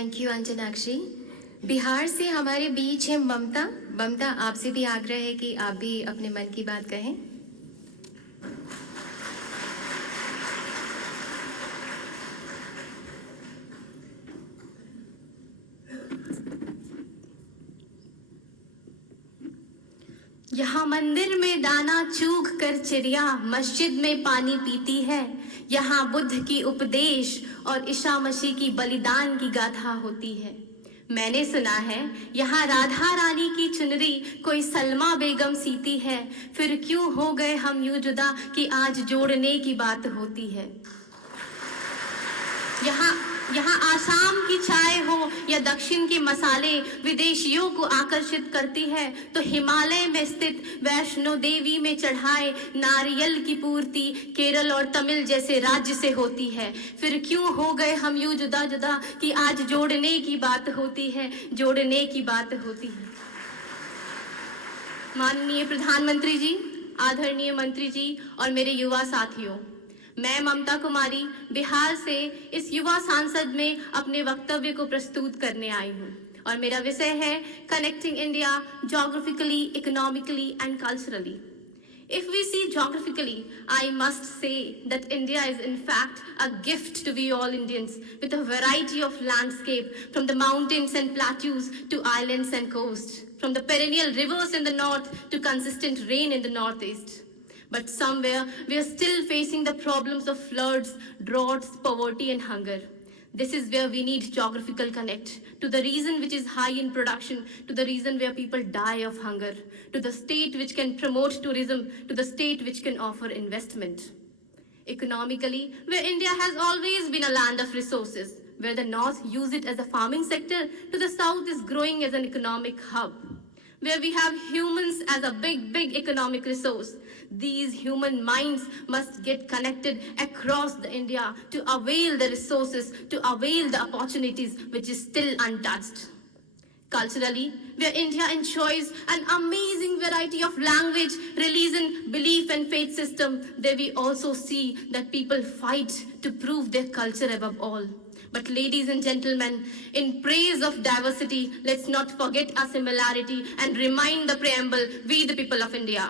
Thank you Anjanakshi. Bihar से हमारे बीच है ममता। ममता, आपसे भी आग्रह है कि आप भी अपने मन की बात कहें। यहाँ मंदिर में दाना चूग कर चिड़िया मस्जिद में पानी पीती है। यहाँ बुद्ध की उपदेश और ईसा मसीह की बलिदान की गाथा होती है। मैंने सुना है यहाँ राधा रानी की चुनरी कोई सलमा बेगम सीती है। फिर क्यों हो गए हम यूं जुदा कि आज जोड़ने की बात होती है। यहाँ आसाम की चाय हो या दक्षिण के मसाले विदेशियों को आकर्षित करती है, तो हिमालय में स्थित वैष्णो देवी में चढ़ाए नारियल की पूर्ति केरल और तमिल जैसे राज्य से होती है। फिर क्यों हो गए हम यूं जुदा जुदा कि आज जोड़ने की बात होती है, जोड़ने की बात होती है। माननीय प्रधानमंत्री जी, आदरणीय मंत्री जी और मेरे युवा साथियों, मैं ममता कुमारी बिहार से इस युवा सांसद में अपने वक्तव्य को प्रस्तुत करने आई हूँ और मेरा विषय है connecting India geographically, economically and culturally. If we see geographically, I must say that India is in fact a gift to we all Indians with a variety of landscape from the mountains and plateaus to islands and coasts, from the perennial rivers in the north to consistent rain in the northeast. But somewhere we are still facing the problems of floods, droughts, poverty and hunger. This is where we need geographical connect to the region which is high in production, to the region where people die of hunger, to the state which can promote tourism, to the state which can offer investment. Economically, where India has always been a land of resources, where the north use it as a farming sector, to the south is growing as an economic hub. Where we have humans as a big economic resource. These human minds must get connected across the India to avail the resources, to avail the opportunities which is still untouched. Culturally, where India enjoys an amazing variety of language, religion, belief and faith system, there we also see that people fight to prove their culture above all. But ladies and gentlemen, in praise of diversity, let's not forget our similarity and remind the preamble, we the people of India.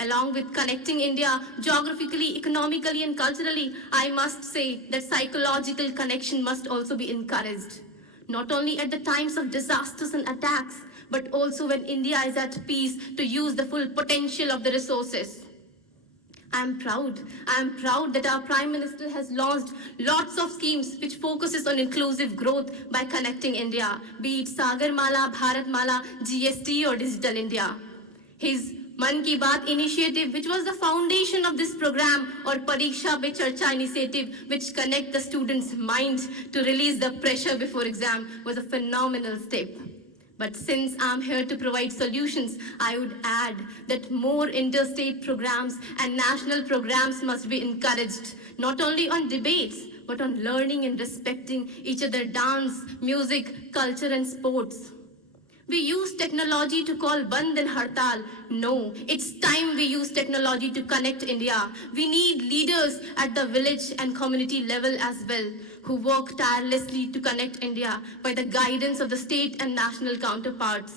Along with connecting India geographically, economically and culturally, I must say that psychological connection must also be encouraged. Not only at the times of disasters and attacks, but also when India is at peace to use the full potential of the resources. I am proud that our Prime Minister has launched lots of schemes which focuses on inclusive growth by connecting India, be it Sagar Mala, Bharat Mala, GST or Digital India. His Man Ki Baat initiative, which was the foundation of this program, or Pariksha Pe Charcha initiative, which connect the students' minds to release the pressure before exam, was a phenomenal step. But since I'm here to provide solutions, I would add that more interstate programs and national programs must be encouraged, not only on debates, but on learning and respecting each other, dance, music, culture and sports. We use technology to call Band and Hartal. No, it's time we use technology to connect India. We need leaders at the village and community level as well, who work tirelessly to connect India by the guidance of the state and national counterparts.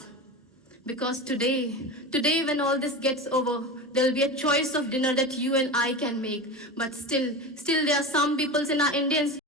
Because today when all this gets over, there will be a choice of dinner that you and I can make. But still there are some peoples in our Indians